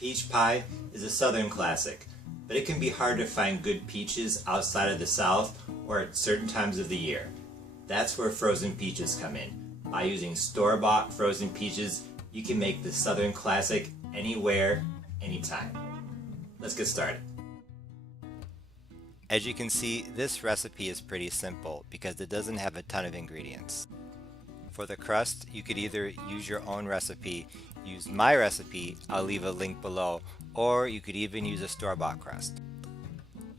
Peach pie is a southern classic, but it can be hard to find good peaches outside of the South or at certain times of the year. That's where frozen peaches come in. By using store-bought frozen peaches, you can make the southern classic anywhere, anytime. Let's get started. As you can see, this recipe is pretty simple because it doesn't have a ton of ingredients. For the crust, you could either use your own recipe, use my recipe, I'll leave a link below, or you could even use a store-bought crust.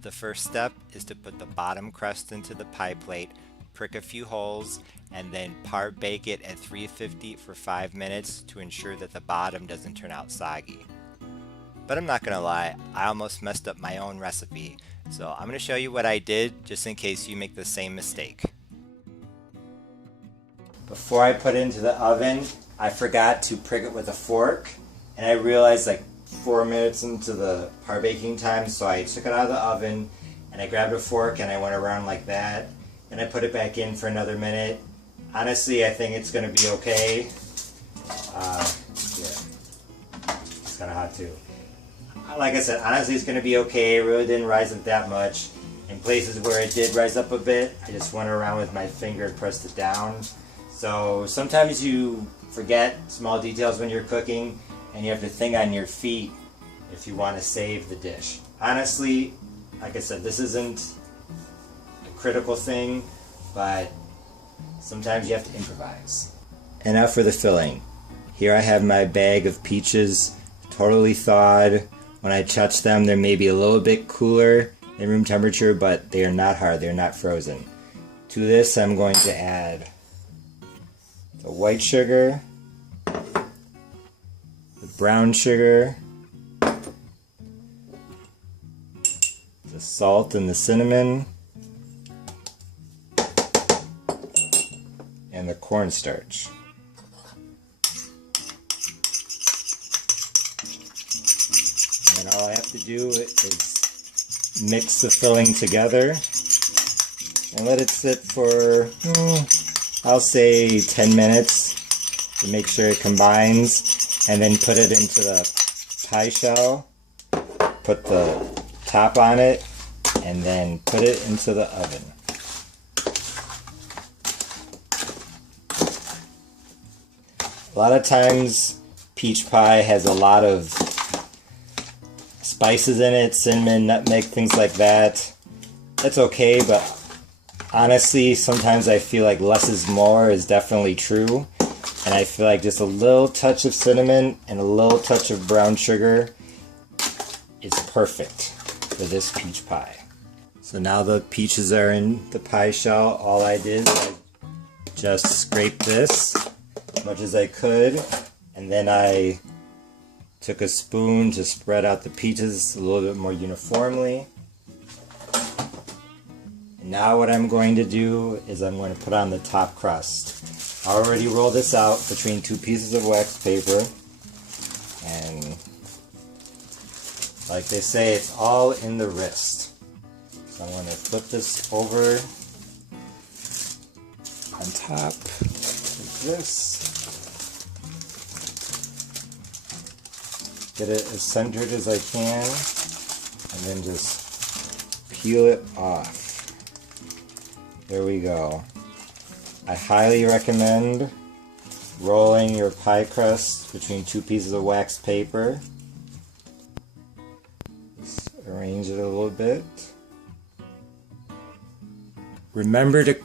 The first step is to put the bottom crust into the pie plate, prick a few holes, and then part bake it at 350 for 5 minutes to ensure that the bottom doesn't turn out soggy. But I'm not gonna lie, I almost messed up my own recipe, so I'm gonna show you what I did just in case you make the same mistake. Before I put it into the oven, I forgot to prick it with a fork, and I realized like 4 minutes into the par baking time, so I took it out of the oven and I grabbed a fork and I went around like that, and I put it back in for another minute. Honestly, I think it's gonna be okay. Yeah, it's kind of hot too. Like I said, honestly, it's gonna be okay. It really didn't rise up that much. In places where it did rise up a bit, I just went around with my finger and pressed it down. So sometimes you forget small details when you're cooking, and you have to think on your feet if you want to save the dish. Honestly, like I said, this isn't a critical thing, but sometimes you have to improvise. And now for the filling. Here I have my bag of peaches, totally thawed. When I touch them, they're maybe a little bit cooler than room temperature, but they are not hard, they're not frozen. To this, I'm going to add the white sugar, the brown sugar, the salt and the cinnamon, and the cornstarch. And all I have to do is mix the filling together and let it sit for I'll say 10 minutes to make sure it combines, and then put it into the pie shell, put the top on it, and then put it into the oven. A lot of times peach pie has a lot of spices in it, cinnamon, nutmeg, things like that. That's okay, but honestly, sometimes I feel like less is more is definitely true, and I feel like just a little touch of cinnamon and a little touch of brown sugar is perfect for this peach pie. So now the peaches are in the pie shell. All I did was just scrape this as much as I could, and then I took a spoon to spread out the peaches a little bit more uniformly. Now what I'm going to do is I'm going to put on the top crust. I already rolled this out between 2 pieces of wax paper, and like they say, it's all in the wrist. So I'm going to flip this over on top like this. Get it as centered as I can, and then just peel it off. There we go. I highly recommend rolling your pie crust between 2 pieces of wax paper. Just arrange it a little bit. Remember to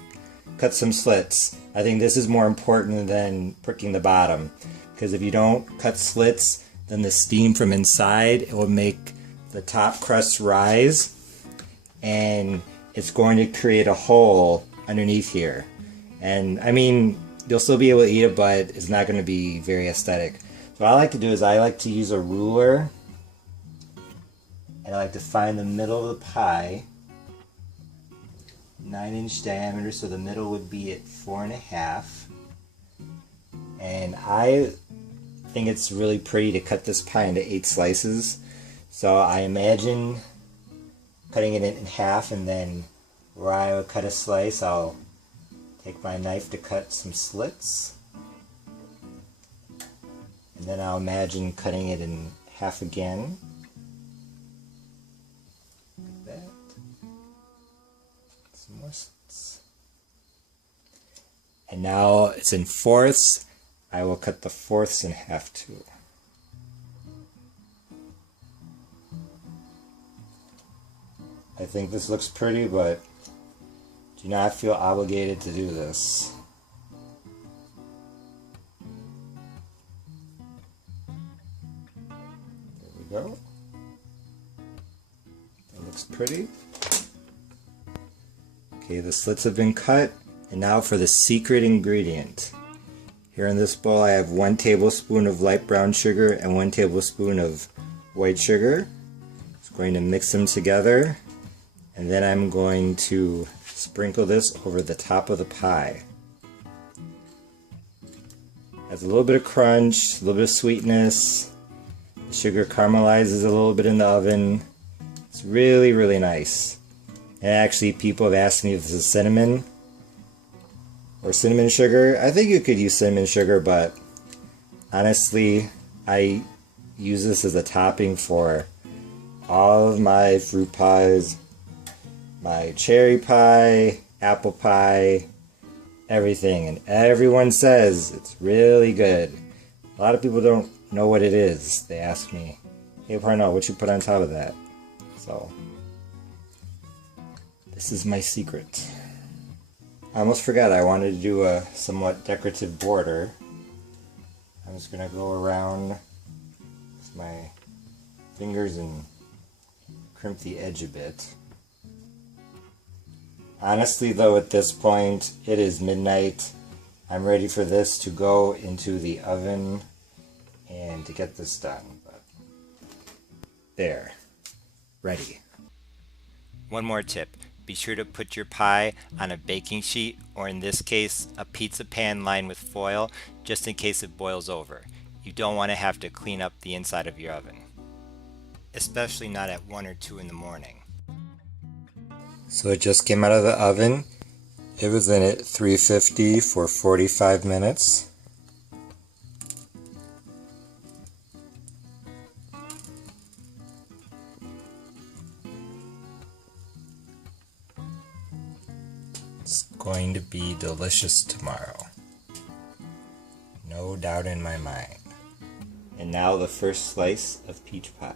cut some slits. I think this is more important than pricking the bottom, because if you don't cut slits, then the steam from inside, it will make the top crust rise, and it's going to create a hole underneath here. And I mean, you'll still be able to eat it, but it's not going to be very aesthetic. So what I like to do is I like to use a ruler, and I like to find the middle of the pie, 9-inch diameter, so the middle would be at 4.5. And I think it's really pretty to cut this pie into 8 slices. So I imagine cutting it in half, and then where I would cut a slice, I'll take my knife to cut some slits, and then I'll imagine cutting it in half again. Like that. Some more slits. And now it's in fourths. I will cut the fourths in half too. I think this looks pretty, but do not feel obligated to do this. There we go. That looks pretty. Okay, the slits have been cut, and now for the secret ingredient. Here in this bowl I have 1 tablespoon of light brown sugar and 1 tablespoon of white sugar. Just going to mix them together, and then I'm going to sprinkle this over the top of the pie. Has a little bit of crunch, a little bit of sweetness. The sugar caramelizes a little bit in the oven. It's really, really nice. And actually, people have asked me if this is cinnamon or cinnamon sugar. I think you could use cinnamon sugar, but honestly, I use this as a topping for all of my fruit pies, my cherry pie, apple pie, everything. And everyone says it's really good. A lot of people don't know what it is. They ask me, hey Parnell, what you put on top of that? So, this is my secret. I almost forgot I wanted to do a somewhat decorative border. I'm just going to go around with my fingers and crimp the edge a bit. Honestly though, at this point, it is midnight. I'm ready for this to go into the oven and to get this done. But there. Ready. One more tip. Be sure to put your pie on a baking sheet, or in this case, a pizza pan lined with foil, just in case it boils over. You don't want to have to clean up the inside of your oven, especially not at 1 or 2 in the morning. So it just came out of the oven. It was in at 350 for 45 minutes. It's going to be delicious tomorrow. No doubt in my mind. And now the first slice of peach pie.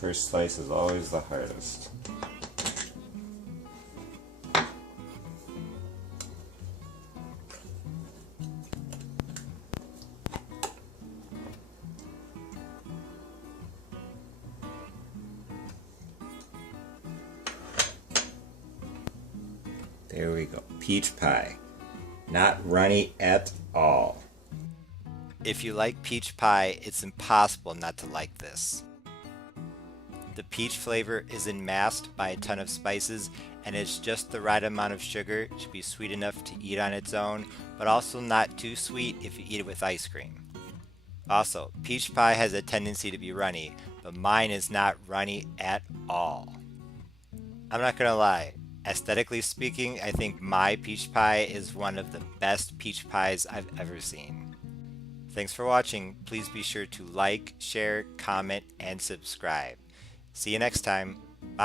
First slice is always the hardest. There we go. Peach pie. Not runny at all. If you like peach pie, it's impossible not to like this. The peach flavor is masked by a ton of spices, and it's just the right amount of sugar to be sweet enough to eat on its own, but also not too sweet if you eat it with ice cream. Also, peach pie has a tendency to be runny, but mine is not runny at all. I'm not gonna lie, aesthetically speaking, I think my peach pie is one of the best peach pies I've ever seen. Thanks for watching. Please be sure to like, share, comment, and subscribe. See you next time. Bye.